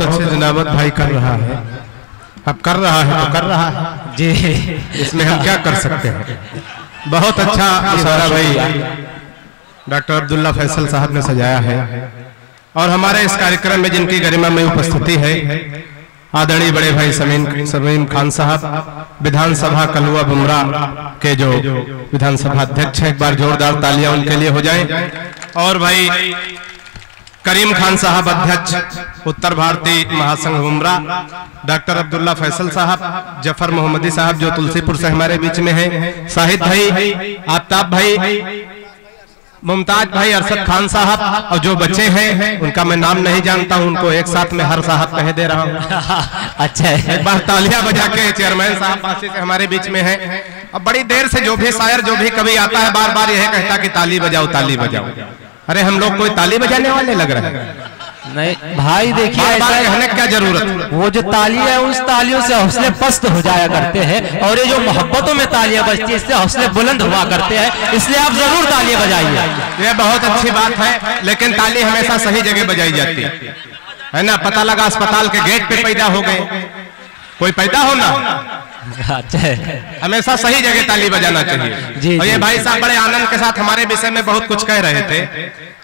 बहुत अच्छे से नामत भाई कर रहा है। अब कर रहा है तो कर रहा है जी, इसमें हम क्या कर सकते हैं। बहुत अच्छा इशारा भाई डॉक्टर अब्दुल्ला फैसल साहब ने सजाया है। और हमारे इस कार्यक्रम में जिनकी गरिमा में उपस्थिति है आदरणीय बड़े भाई समीम खान साहब, विधानसभा कलुआ बुमरा के जो विधानसभा अध्यक्ष हैं, एक बार जोरदार तालियां उनके लिए हो जाएं। और भाई करीम खान साहब अध्यक्ष उत्तर भारतीय महासंघ बुमरा, डॉक्टर अब्दुल्ला फैसल साहब, जफर मोहम्मदी साहब जो तुलसीपुर से हमारे बीच में हैं, शाहिद भाई, आफ्ताब भाई, मुमताज भाई, अरशद खान साहब, और जो बच्चे हैं उनका मैं नाम नहीं जानता हूं, उनको एक साथ में हर साहब कह दे रहा हूं। अच्छा, एक बार तालियां बजा के चेयरमैन साहब पासी से हमारे बीच में हैं। अब बड़ी देर से जो भी शायर जो भी कभी आता है बार बार यह कहता कि ताली बजाओ ताली बजाओ। अरे हम लोग कोई ताली बजाने वाले लग रहे हैं? नहीं भाई, देखिए ऐसा कहने क्या जरूरत। वो जो तालियां है उस तालियों से हौसले पस्त हो जाया करते हैं, और ये जो मोहब्बतों में तालियां बजती है इससे हौसले बुलंद हुआ करते हैं, इसलिए आप जरूर तालियां बजाइए। ये बहुत अच्छी बात है, लेकिन ताली हमेशा सही जगह बजाई जाती है ना। पता लगा अस्पताल के गेट पे पैदा हो गए, कोई पैदा हो ना, हमेशा सही जगह ताली बजाना चाहिए। और ये भाई साहब बड़े आनंद के साथ हमारे विषय में बहुत कुछ कह रहे थे,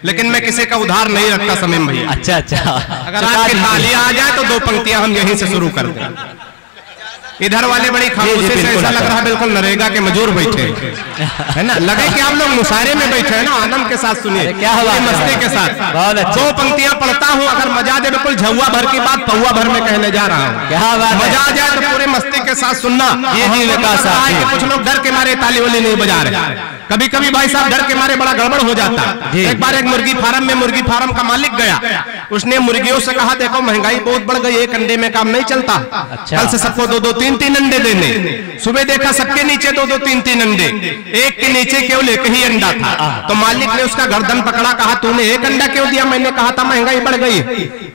लेकिन मैं किसी का उधार नहीं रखता समीम भैया। अच्छा, अगर आपकी तालियां आ जाए तो दो पंक्तियां हम यहीं से शुरू कर दें। इधर वाले बड़ी खामोशी से ऐसा लग रहा है बिल्कुल नरेगा के मजदूर बैठे है ना, लगे कि आप लोग मुशायरे में बैठे हैं ना। आनंद के साथ सुनिए, क्या हुआ मस्ती के साथ दो पंक्तियां पढ़ता हूँ, अगर मजा दे बिल्कुल झुआ भर की बात पौवा भर में कहने जा रहा हूँ। क्या मजा आ जाए तो पूरी मस्ती के साथ सुनना। कुछ लोग डर के मारे ताली वाली नहीं बजा रहे, कभी कभी भाई साहब डर के मारे बड़ा गड़बड़ हो जाता। एक बार एक मुर्गी फार्म का मालिक गया, उसने मुर्गियों से कहा देखो महंगाई बहुत बढ़ गई, एक अंडे में काम नहीं चलता, कल से सबको दो दो तीन तीन अंडे देने। सुबह देखा सबके नीचे दो दो तीन तीन अंडे, एक के नीचे केवल एक ही अंडा था। तो मालिक ने उसका गर्दन पकड़ा, कहा तूने एक अंडा क्यों दिया? मैंने कहा था महंगाई बढ़ गई।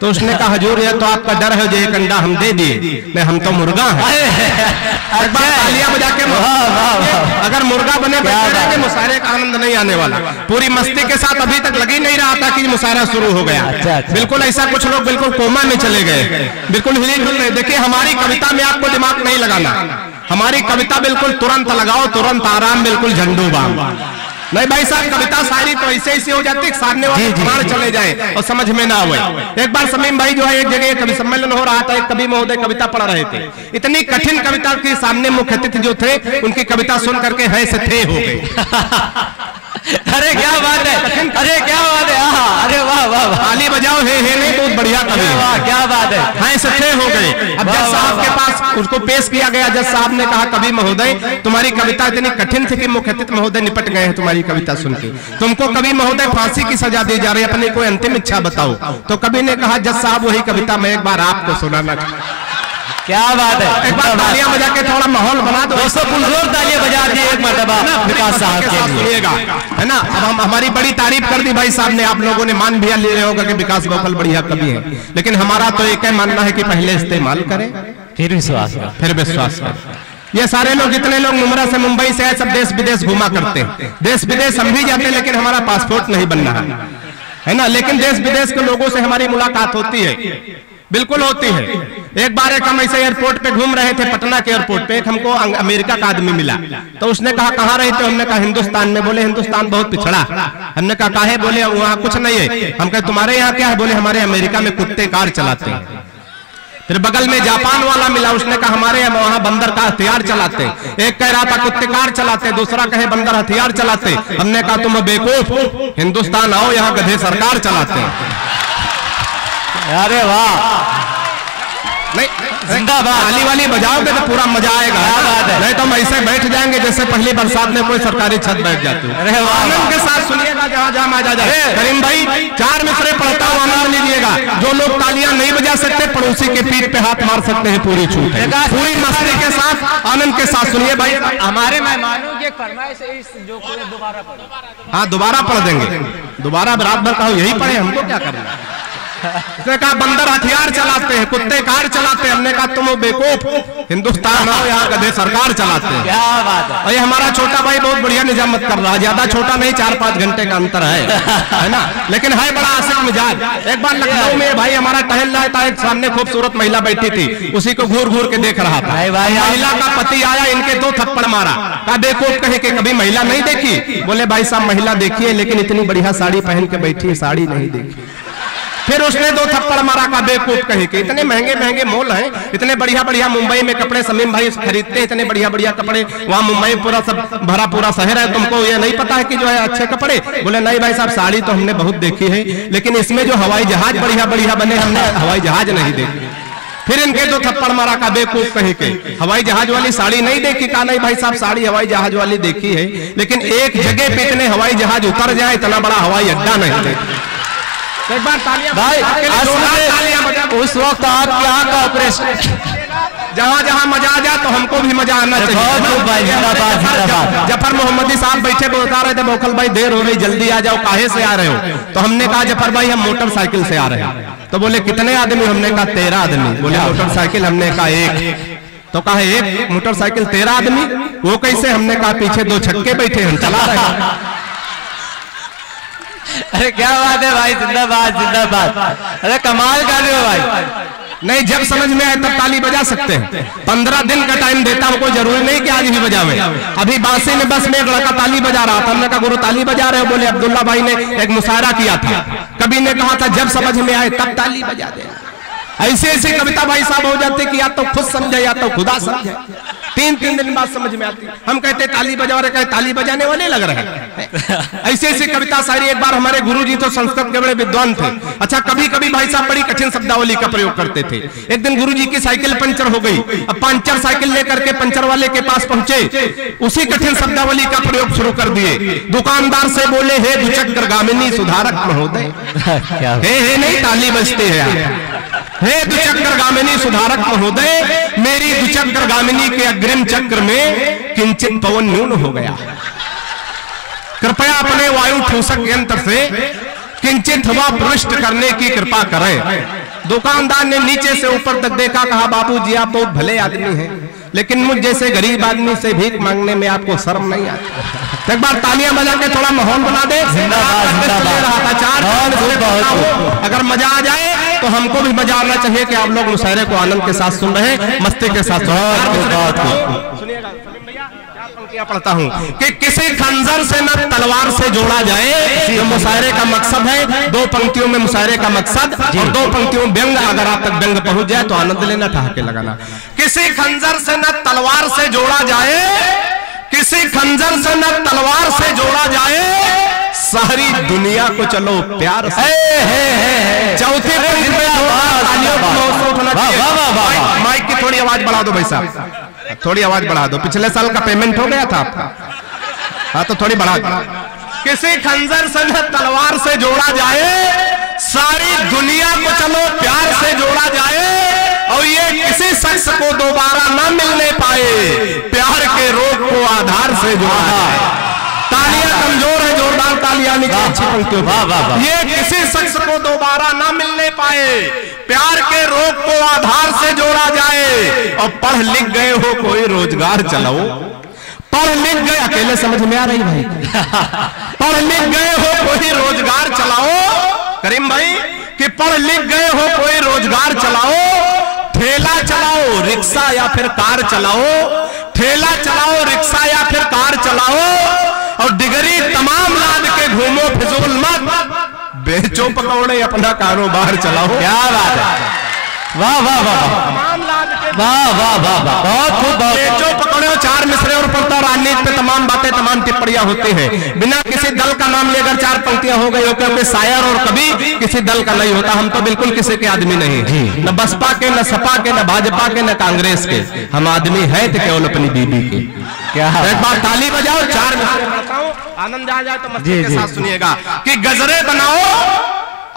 तो उसने कहा हुजूर ये तो आपका डर है जो एक अंडा हम दे दिए, मैं हम तो मुर्गा है। तालियां बजा के अगर मुर्गा बने मुशायरे का आनंद नहीं आने वाला। पूरी मस्ती के साथ अभी तक लगी नहीं रहा था कि मुशायरा शुरू हो गया। बिल्कुल ऐसा कुछ लोग बिल्कुल कोमा में चले गए, बिल्कुल हिल डुल नहीं। देखिए हमारी कविता में आपको दिमाग नहीं लगाना, हमारी कविता बिल्कुल तुरंत लगाओ, तुरंत आराम, बिल्कुल झंडू बाम। नहीं भाई साहब, कविता शायरी तो ऐसे ऐसे हो जाती है सामने वाले प्राण चले जाए और समझ में ना आए। एक बार समीम भाई जो है एक जगह कवि सम्मेलन हो रहा था, एक कवि महोदय कविता पढ़ रहे थे, इतनी कठिन कविता के सामने मुख्य अतिथि जो थे उनकी कविता सुन करके है से थे हो गए। अरे क्या बात है, अरे क्या बात है, अरे वाह वाह, ताली बजाओ हे नहीं, बहुत बढ़िया कवि, क्या बात है, हाँ सच्चे हो गए। अब जज साहब के पास उसको पेश किया गया, जज साहब ने कहा कवि महोदय तुम्हारी कविता इतनी कठिन थी कि मुख्य अतिथि महोदय निपट गए हैं तुम्हारी कविता सुन के, तुमको कवि महोदय फांसी की सजा दी जा रही है, अपनी कोई अंतिम इच्छा बताओ। तो कवि ने कहा जज साहब वही कविता मैं एक बार आपको सुनाना। क्या बात है, एक बार तालियां बजा के थोड़ा माहौल बना दो दोस्तों, पुरजोर तालियां बजा दी एक मर्तबा विकास साहब के लिए, सुनिएगा है ना। अब हम हमारी बड़ी तारीफ कर दी भाई साहब ने, आप लोगों ने मान भी ले रहे होगा कि विकास बहुफल बढ़िया कवि है, लेकिन हमारा तो एक है मानना है कि पहले इस्तेमाल करें फिर विश्वास करें। ये सारे लोग जितने लोग मुमरा से मुंबई से आए सब देश विदेश घुमा करते हैं, देश विदेश हम भी जाते हैं, लेकिन हमारा पासपोर्ट नहीं बनना है ना। लेकिन देश विदेश के लोगों से हमारी मुलाकात होती है, बिल्कुल होती है। एक बार एक हम ऐसे एयरपोर्ट पे घूम रहे थे, पटना के एयरपोर्ट पे, एक हमको अमेरिका का आदमी मिला। तो उसने कहा कहाँ रहे थे? हमने कहा हिंदुस्तान में। बोले हिंदुस्तान बहुत पिछड़ा। हमने कहा काहे? बोले वहाँ कुछ नहीं है। हम कहे तुम्हारे यहाँ क्या है? बोले हमारे अमेरिका में कुत्ते कार चलाते हैं। फिर बगल में जापान वाला मिला, उसने कहा हमारे वहाँ बंदर का हथियार चलाते। एक कह रहा था कुत्ते कार चलाते, दूसरा कहे बंदर हथियार चलाते। हमने कहा तुम बेवकूफ, हिंदुस्तान आओ, यहाँ गधे सरकार चलाते हैं। अरे वाह, नहीं जिंदाबाद, ताली वाली बजाओगे तो पूरा मजा आएगा, नहीं तो हम ऐसे बैठ जाएंगे जैसे पहली बरसात में कोई सरकारी छत बैठ जाती है। आनंद के साथ सुनिएगा, जहाँ जहाँ मजा जाए। करीम भाई 4 मिसरे पढ़ता हूँ, आनंद लीजिएगा। जो लोग तालियां नहीं बजा सकते पड़ोसी के पीठ पे हाथ मार सकते हैं, पूरी छूट है, पूरी मस्ती के साथ आनंद के साथ सुनिए भाई। हमारे मेहमानों की फरमाइश है जो दोबारा पढ़ो। हाँ दोबारा पढ़ देंगे, दोबारा रात भर कहो यही पढ़े, हमको क्या करना। उसने कहा बंदर हथियार चलाते हैं, कुत्ते कार चलाते हैं। हमने कहा तुम हो बेवकूफ, हिंदुस्तान हो, यहाँ गधे सरकार चलाते हैं। क्या बात है। और ये हमारा छोटा भाई बहुत बढ़िया निजामत कर रहा है, ज्यादा छोटा नहीं, 4-5 घंटे का अंतर है ना, लेकिन है बड़ा आशिक मिजाज। एक बार लखनऊ में भाई हमारा टहल रहा था, एक सामने खूबसूरत महिला बैठी थी, उसी को घूर घूर के देख रहा था। महिला का पति आया, इनके 2 थप्पड़ मारा। कहा बेवकूफ कहे कि कभी महिला नहीं देखी? बोले भाई साहब महिला देखी है, लेकिन इतनी बढ़िया साड़ी पहन के बैठी है, साड़ी नहीं देखी। फिर उसने 2 थप्पड़ मारा। का बेवकूफ कहे कि इतने महंगे महंगे मॉल हैं, इतने बढ़िया बढ़िया मुंबई में कपड़े समीम भाई खरीदते हैं, इतने बढ़िया बढ़िया कपड़े, वहाँ मुंबई पूरा सब भरा पूरा शहर है, तुमको ये नहीं पता है कि जो है अच्छे कपड़े? बोले नहीं भाई साहब साड़ी तो हमने बहुत देखी है, लेकिन इसमें जो हवाई जहाज बढ़िया बढ़िया बने, हमने हवाई जहाज नहीं देखी। फिर इनके 2 थप्पड़ मारा। का बेवकूफ कहे के हवाई जहाज वाली साड़ी नहीं देखी? कहा नहीं भाई साहब साड़ी हवाई जहाज वाली देखी है, लेकिन एक जगह पे इतने हवाई जहाज उतर जाए, इतना बड़ा हवाई अड्डा नहीं देखी। एक बार तालियां भाई, उस वक्त आपके यहाँ का ऑपरेशन, जहाँ जहाँ मजा आ जाए तो हमको भी मजा आना चाहिए। जफर मोहम्मदी साहब बैठे बता रहे थे, बोखल भाई देर हो गई, जल्दी आ जाओ, काहे से आ रहे हो? तो हमने कहा जफर भाई हम मोटरसाइकिल से आ रहे हैं। तो बोले कितने आदमी? हमने कहा 13 आदमी। बोले मोटरसाइकिल? हमने कहा 1। तो कहा 1 मोटरसाइकिल 13 आदमी, वो कैसे? हमने कहा पीछे 2 छक्के बैठे, हम चला रहे हैं। अरे क्या बात है भाई, जिंदाबाद जिंदाबाद। अरे कमाल कर रहे हो भाई। नहीं, जब समझ में आए तब ताली बजा सकते हैं। 15 दिन का टाइम देता हूं, कोई जरूरी नहीं कि आज ही बजावे। अभी बासी में बस में एक लड़का ताली बजा रहा था, हमने कहा गुरु ताली बजा रहे हो? बोले अब्दुल्ला भाई ने एक मुशायरा किया था, कभी ने कहा था जब समझ में आए तब ताली बजा देना। ऐसे ऐसे कविता भाई साहब हो जाते कि या तो खुद समझे या तो खुदा समझे, 3-3 दिन बाद समझ में आती। हम कहते ताली बजा रहे, कहते ताली बजाने वाले लग रहे हैं। ऐसे ऐसे कविता शायरी। एक बार हमारे गुरुजी तो संस्कृत के बड़े विद्वान थे। अच्छा, कभी कभी भाई साहब बड़ी कठिन शब्दावली का प्रयोग करते थे। एक दिन गुरुजी की साइकिल पंचर हो गई। अब पंचर साइकिल लेकर के पंचर वाले के पास पहुंचे, उसी कठिन शब्दावली का प्रयोग शुरू कर दिए। दुकानदार से बोले हे दुचक्र गामिनी सुधारक महोदय। हे नहीं, ताली बजती है। हे दुचक्र गामिनी सुधारक महोदय, मेरी दुचक्र गामिनी के अग्रिम चक्र में किंचित पवन न्यून हो गया, कृपया अपने वायु ठूसक यंत्र से किंचित हवा प्रविष्ट करने की कृपा करें। दुकानदार ने नीचे से ऊपर तक देखा, कहा बाबूजी आप बहुत भले आदमी हैं, लेकिन मुझ जैसे गरीब आदमी से भीख मांगने में आपको शर्म नहीं आती? एक बार तालियां बजा के थोड़ा माहौल बना दे। अगर मजा आ जाए तो हमको भी मजा आना चाहिए कि आप लोग मुशायरे को आनंद के साथ सुन रहे हैं, मस्ती के साथ सुनिएगा। पढ़ता हूँ कि किसी खंजर से न तलवार से जोड़ा जाए, जो मुशायरे का मकसद है। 2 पंक्तियों में मुशायरे का मकसद और 2 पंक्तियों में व्यंग। अगर आप तक व्यंग पहुंच जाए तो आनंद लेना, ठहाके लगाना। किसी खंजर से न तलवार से जोड़ा जाए, किसी खंजर से न तलवार से जोड़ा जाए, सारी दुनिया को चलो प्यार से। चौथे माइक की थोड़ी आवाज बढ़ा दो भाई साहब, थोड़ी आवाज बढ़ा दो। पिछले साल का पेमेंट हो गया था आपका, हाँ तो थोड़ी बढ़ा दो। किसी खंजर से न तलवार से जोड़ा जाए, सारी दुनिया को चलो प्यार से जोड़ा जाए, और ये किसी शख्स को दोबारा ना मिलने पाए, प्यार के रोग को आधार से जोड़ा जाए। तालियां कमजोर है, जोरदार तालियां नीचे अच्छी पंक्तियों। ये किसी शख्स को दोबारा ना मिलने पाए, प्यार के रोग को आधार से जोड़ा जाए। और पढ़ लिख गए हो कोई रोजगार चलाओ, पढ़ लिख गए, अकेले समझ में आ रही भाई? पढ़ लिख गए हो कोई रोजगार चलाओ, करीम भाई, कि पढ़ लिख गए हो कोई रोजगार चलाओ, ठेला चलाओ रिक्शा या फिर कार चलाओ, ठेला चलाओ रिक्शा या फिर कार चलाओ, और डिग्री तमाम लाद के घूमो फिजूल मत, बेचो पकौड़े अपना कारोबार चलाओ। क्या बात है, वाह वाह वाह वाह वाह वाह वाह, बहुत खूब। बेचो पकौड़े, 4 मिसरे और पढ़ता, राजनीति पे तमाम बातें तमाम टिप्पणियां होती हैं, बिना किसी दल का नाम ले अगर 4 पंक्तियां हो गई हो, क्योंकि शायर और कभी किसी दल का नहीं होता। हम तो बिल्कुल किसी के आदमी नहीं, न बसपा के, न सपा के, न भाजपा के, न कांग्रेस के। हम आदमी है तो केवल अपनी बीबी के। क्या एक बार ताली बजाओ, 4 मिसरे पढ़ता हूं, आनंद आ जाए तो मस्ती के साथ सुनिएगा। कि गजरे बनाओ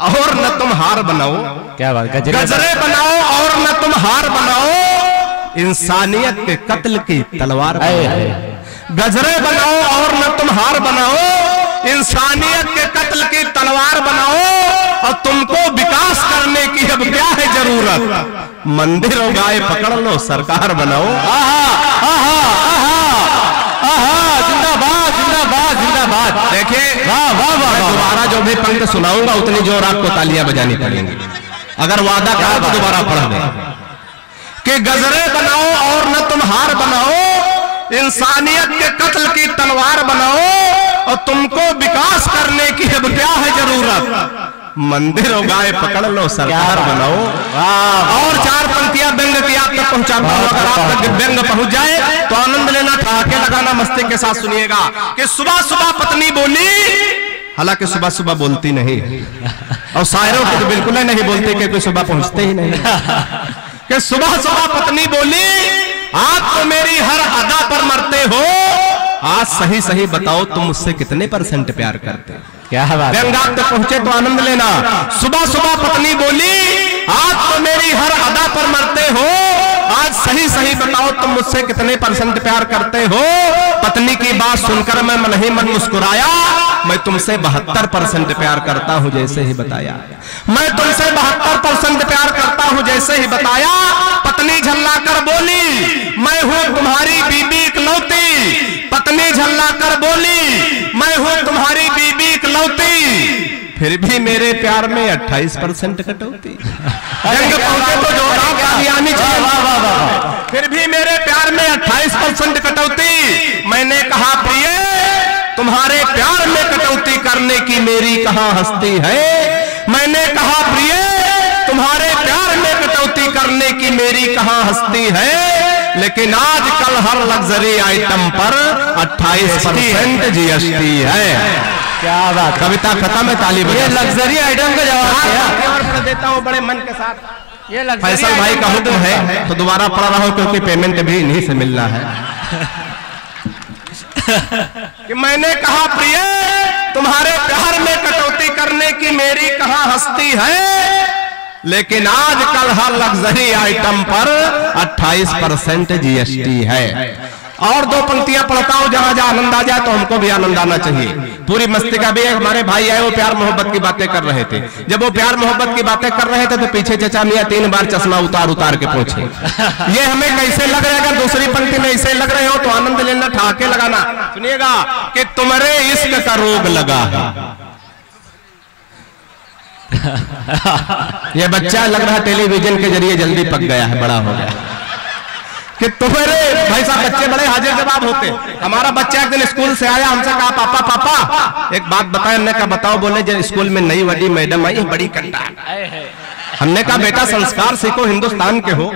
और न तुम हार बनाओ, क्या बात, गजरे बनाओ और न तुम हार बनाओ, इंसानियत के कत्ल की तलवार बनाओ। गजरे बनाओ और न तुम हार बनाओ, इंसानियत के कत्ल की तलवार बनाओ और तुमको विकास करने की अब क्या है जरूरत। मंदिर और गाय पकड़ लो सरकार बनाओ। जिंदाबाद जिंदाबाद जिंदाबाद। देखिए वाह वाह वाह। दोबारा जो भी पंक्ति सुनाऊंगा उतनी जोर आपको तालियां बजानी पड़ेंगी। अगर वादा करा तो दोबारा पढ़ दे कि गजरे बनाओ और न तुम हार बनाओ, इंसानियत के कत्ल की तलवार बनाओ और तुमको विकास करने की अब क्या है जरूरत। मंदिर और गाय पकड़ लो सरकार बनाओ। और 4 पंक्तियां व्यंग की आप तक पहुंचाता हूं। अगर आप तक व्यंग पहुंच जाए तो आनंद लेना, ठहाके लगाना, मस्ती के साथ सुनिएगा कि सुबह सुबह पत्नी बोली, हालांकि सुबह सुबह बोलती नहीं और शायरों को तो बिल्कुल ही नहीं बोलते क्योंकि सुबह पहुंचते ही नहीं कि सुबह सुबह पत्नी बोली, आज तो मेरी हर अदा पर मरते हो, आज सही सही बताओ तुम मुझसे कितने % प्यार करते हो। क्या बात। व्यंग आप तक पहुंचे तो आनंद लेना। सुबह सुबह पत्नी बोली, आज तो मेरी हर अदा पर मरते हो, आज सही सही बताओ तुम मुझसे कितने % प्यार करते हो। पत्नी की बात सुनकर मैं मन ही मन मुस्कुराया, मैं तुमसे 72% प्यार करता हूं जैसे ही बताया। मैं तुमसे 72% प्यार करता हूं जैसे ही बताया। पत्नी झल्ला कर बोली, मैं हूं तुम्हारी बीबी इकलौती। पत्नी झल्ला कर बोली, मैं हूं तुम्हारी बीबी इकलौती, फिर भी मेरे प्यार में 28% कटौती। पहुंचे तो जोरदार तालियां आनी चाहिए। फिर भी मेरे प्यार में 28% कटौती। मैंने कहा प्रिय, तुम्हारे प्यार में कटौती करने की मेरी कहां हस्ती है। मैंने कहा प्रिय, तुम्हारे प्यार में कटौती करने की मेरी कहां हस्ती है। लेकिन आजकल हर लग्जरी आइटम पर 28% GST है। क्या बात। कविता खत्म है, ताली बजाओ। ये लग्जरी आइटम का जवाब देता हूँ बड़े मन के साथ। ये फैसल भाई का हुक्म है तो दोबारा पढ़ रहा हूँ क्योंकि पेमेंट भी इन्हीं से मिलना है। कि मैंने कहा प्रिय, तुम्हारे प्यार में कटौती करने की मेरी कहां हस्ती है। लेकिन आजकल हर लग्जरी आइटम पर 28% GST है। और 2 पंक्तियां पढ़ता हूं, जहां जहां आनंद आ जाए तो हमको भी आनंद आना चाहिए। पूरी मस्ती का भी हमारे भाई आए, वो प्यार मोहब्बत की बातें कर रहे थे। जब वो प्यार मोहब्बत की बातें कर रहे थे तो पीछे चचा मियां 3 बार चश्मा उतार उतार के पूछे, ये हमें कैसे लग रहा है। अगर दूसरी पंक्ति में ऐसे लग रहे हो तो आनंद लेना, ठहाके लगाना। सुनिएगा कि तुम्हारे इश्क का रोग लगा है। ये बच्चा लग रहा टेलीविजन के जरिए जल्दी पक गया है, बड़ा हो गया। कि तुम्हारे भाई साहब बच्चे बड़े हाजिर जवाब होते। हमारा बच्चा एक दिन स्कूल से आया, हमसे कहा पापा पापा एक बात बताए। हमने कहा बताओ। बोले जब स्कूल में नई बड़ी मैडम आई है, बड़ी कंटार। हमने कहा बेटा संस्कार सीखो, हिंदुस्तान के हो।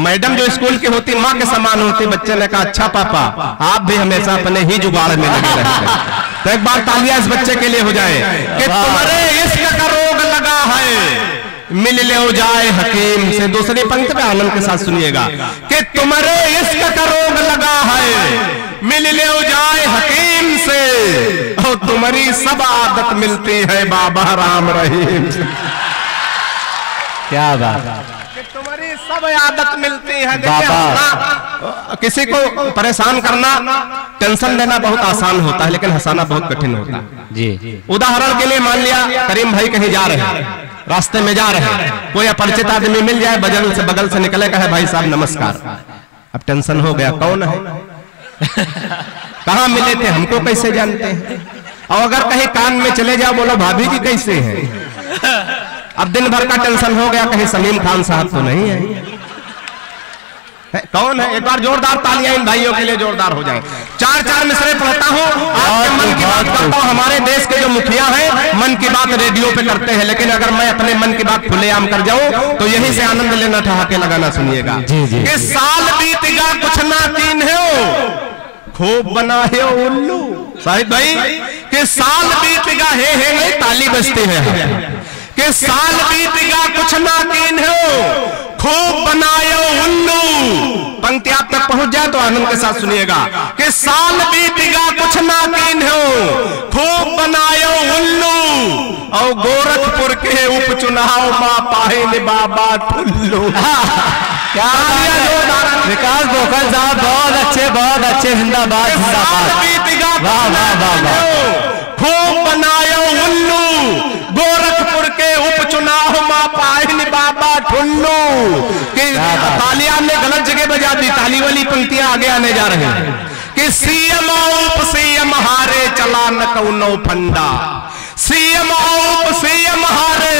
मैडम जो स्कूल की होती माँ के समान होती। बच्चे ने कहा अच्छा पापा, आप भी हमेशा अपने ही जुगाड़ में लगे रहते हैं। तो एक बार तालियां इस बच्चे के लिए हो जाए कि तुम्हारे इश्क का रोग लगा है, मिल ले जाए हकीम से। दूसरी पंक्ति में आनंद के साथ सुनिएगा कि तुम्हारे इश्क का रोग लगा है, मिल ले जाए हकीम से, और तुम्हारी सब आदत मिलती है बाबा राम रहीम से। क्या बात। तुम्हारी सब आदत मिलती है। देखिए, किसी को परेशान करना, टेंशन लेना बहुत आसान होता है, लेकिन हंसाना बहुत कठिन होता है जी। उदाहरण के लिए मान लिया करीम भाई कहीं जा रहे हैं, रास्ते में जा रहे हैं, कोई अपरिचित आदमी मिल जाए, बगल से निकले, कहे भाई साहब नमस्कार। अब टेंशन हो गया, कौन है, कहाँ मिले थे, हमको कैसे जानते हैं। और अगर कहीं कान में चले जाओ, बोलो भाभी जी कैसे हैं। अब दिन भर का टेंशन हो गया, कहीं सलीम खान साहब तो नहीं है, कौन है। एक बार जोरदार तालियां इन भाइयों के लिए जोरदार हो जाए। 4 मिसरे पढ़ता हूँ, आपके मन की बात करता हूँ। हमारे देश के जो मुखिया हैं मन की बात रेडियो पे करते हैं, लेकिन अगर मैं अपने मन की बात खुलेआम कर जाऊं तो यहीं से आनंद लेना, ठहाके लगाना। सुनिएगा कि साल बीत गया कुछ ना तीन हो, खूब बना है उल्लू। शाहिद भाई कि साल बीत गया है नहीं, ताली बजती है कि साल बीत गया कुछ ना तीन हो, खूब बनायो उल्लू। पंक्ति आप तक पहुंच जाए तो आनंद के साथ सुनिएगा कि साल बीत गया कुछ ना तीन हो, खूब बनायो उल्लू, और गोरखपुर के उपचुनाव मां पाहिल बाबा ठुल्लू। क्या विकास बोखल साहब, बहुत अच्छे जिंदाबाद जिंदाबाद। साल बीत गया वाह वाह वाह वाह। खूब ठुल्लू कि तालियां ने गलत जगह बजा दी, ताली वाली पंक्तियां आगे आने जा रहे हैं कि सीएम उप सीएम हारे चला न कौनो फंडा, सीएम उप सीएम हारे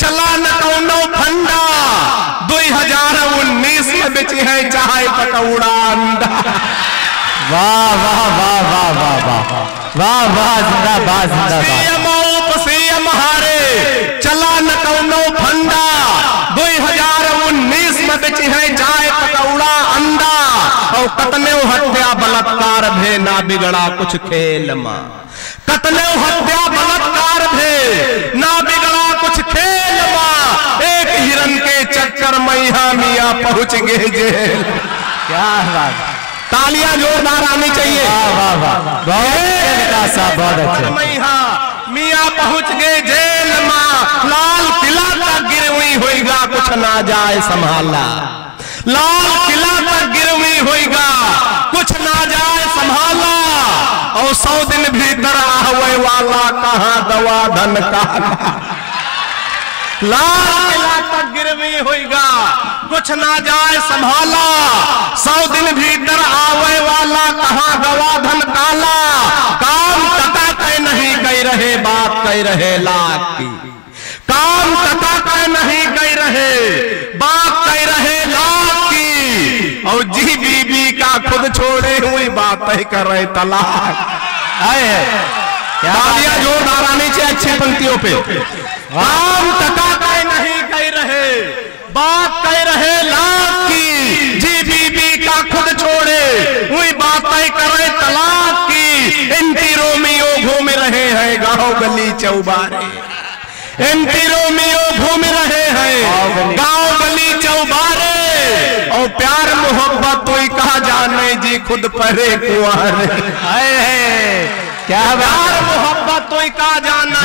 चला न कौनो फंडा, 2019 में बेची है चाहे पकौड़ा अंडा। वाह वाह वाह वाह वाह वाह वाह वाह, जिंदाबाद जिंदाबाद। सीएम उप सीएम हारे चला न कौनो फंडा, 2019 में बेची है चाहे पकौड़ा अंडा, और कतने हत्या बलात्कार भे ना बिगड़ा कुछ खेल मां, कतने हत्या बलात्कार भे ना बिगड़ा कुछ खेल मां, एक हिरन के चक्कर मैया मियां पहुंच गए जेल। क्या बात, तालियां जोरदार आनी चाहिए। वाह वाह वाह, बहुत अच्छे। मैया मियां पहुंच गए जेल मां, लाल किला तक गिरवी होएगा कुछ ना जाए संभाला, लाल किला तक गिरवी होएगा कुछ ना जाए संभाला, और 100 दिन भीतर आवे वाला कहां दवा धन का, लाल किला तक गिरवी होएगा कुछ ना जाए संभाला, 100 दिन भीतर आवे वाला कहां दवा धन काला, काम टका कह नहीं कह रहे बात कह रहे लाख की, काम टका कह नहीं कह रहे बात कह रहे लाख की, और जी बीबी का खुद छोड़े हुई बात कर रहे तलाक। तालियां जोरदार आनी चाहिए अच्छी पंक्तियों पे। काम टका कह नहीं कह रहे बात कह रहे लाख की, जी बीबी का खुद छोड़े हुई बातें करे तलाक की, एंटी रोमियो घूम रहे हैं गांव गली चौबारे, एंटी रोमियो घूम रहे हैं गांव गली चौबारे, और प्यार मोहब्बत कोई कहा जाने जी खुद परे कुंवारे, क्या प्यार मोहब्बत कोई कहा जाना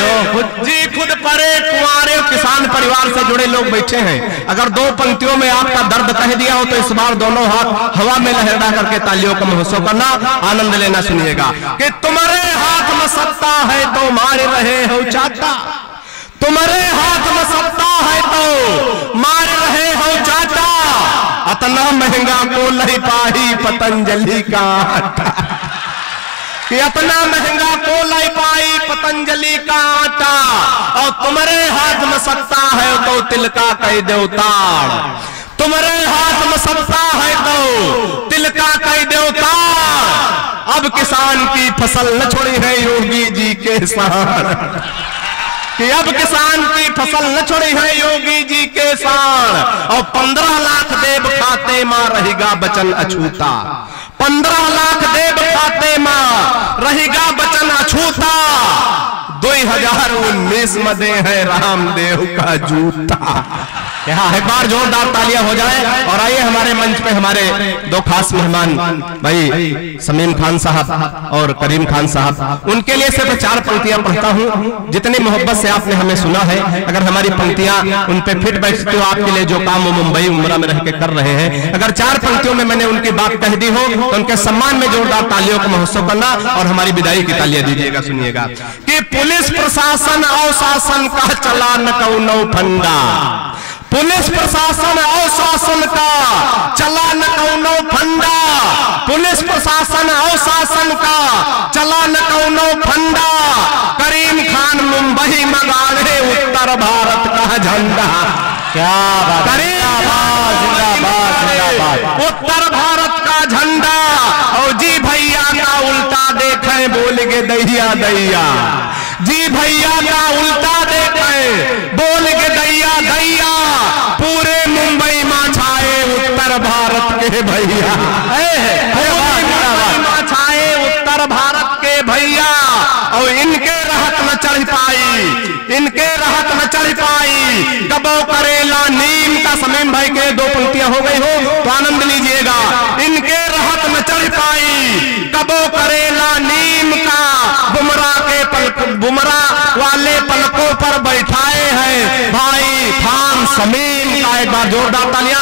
जी खुद परे कुंवारे। किसान परिवार से जुड़े लोग बैठे हैं, अगर 2 पंक्तियों में आपका दर्द कह दिया हो तो इस बार दोनों हाथ हवा में लहरा करके तालियों का महोत्सव करना, आनंद लेना। सुनिएगा कि तुम्हारे हाथ में सत्ता है तो मार रहे हो चाचा, तुम्हारे हाथ में सत्ता है तो मार रहे हो चाचा, इतना महंगा को नहीं पाई पतंजलि का आटा, इतना महंगा को लाई पाई पतंजलि का आटा, और तुम्हारे हाथ में सत्ता है तो तिल का कह दो ताड़, तुम्हारे हाथ में सत्ता है तो तिल का कह दो ताड़, अब किसान की फसल न छोड़ी है योगी जी के साथ, कि अब किसान की फसल न छोड़ी है योगी जी के साथ, और 15 लाख देव खाते मां रहेगा बचन अछूता, 15 लाख देव खाते मां रहेगा बचन अछूता, 2019 में दे है रामदेव का जूता। यहाँ एक बार जोरदार तालियां हो जाए। और आइए हमारे मंच पे हमारे 2 खास मेहमान भाई समीम खान साहब और करीम खान साहब, उनके लिए सिर्फ 4 पंक्तियां पढ़ता हूं। जितनी मोहब्बत से आपने हमें सुना है, अगर हमारी पंक्तियां उन पे फिट बैठती हो, आपके लिए जो काम वो मुंबई उमरा में रह के कर रहे हैं, अगर 4 पंक्तियों में मैंने उनकी बात कह दी हो तो उनके सम्मान में जोरदार तालियों का महोत्सव करना और हमारी विदाई की तालियां दीजिएगा। सुनिएगा कि पुलिस प्रशासन और शासन का चला न कौनो फंडा, पुलिस प्रशासन और शासन का चला न कौनो फंडा, पुलिस प्रशासन और शासन का चला न कौनो फंडा, करीम खान मुंबई में गाड़े उत्तर भारत का झंडा। क्या बात, जिंदाबाद जिंदाबाद जिंदाबाद, उत्तर भारत का झंडा। और जी भैया का उल्टा देखें बोल के दैया दैया, जी भैया का उल्टा देखें बोल के दैया दैया, पूरे मुंबई में छाए उत्तर भारत के भैया, पूरे मुंबई में छाए उत्तर भारत के भैया। और इनके रहत न चढ़ पाई, इनके रहत न चढ़ पाई, कबो करेला नीम का। समीम भाई के 2 पंक्तियां हो गई हो तो आनंद लीजिएगा। इनके रहत न चढ़ पाई, कबो करेला नीम का, बुमराह वाले पलकों पर बैठाए हैं भाई खान समीम का। एक बार जोरदार तालियां।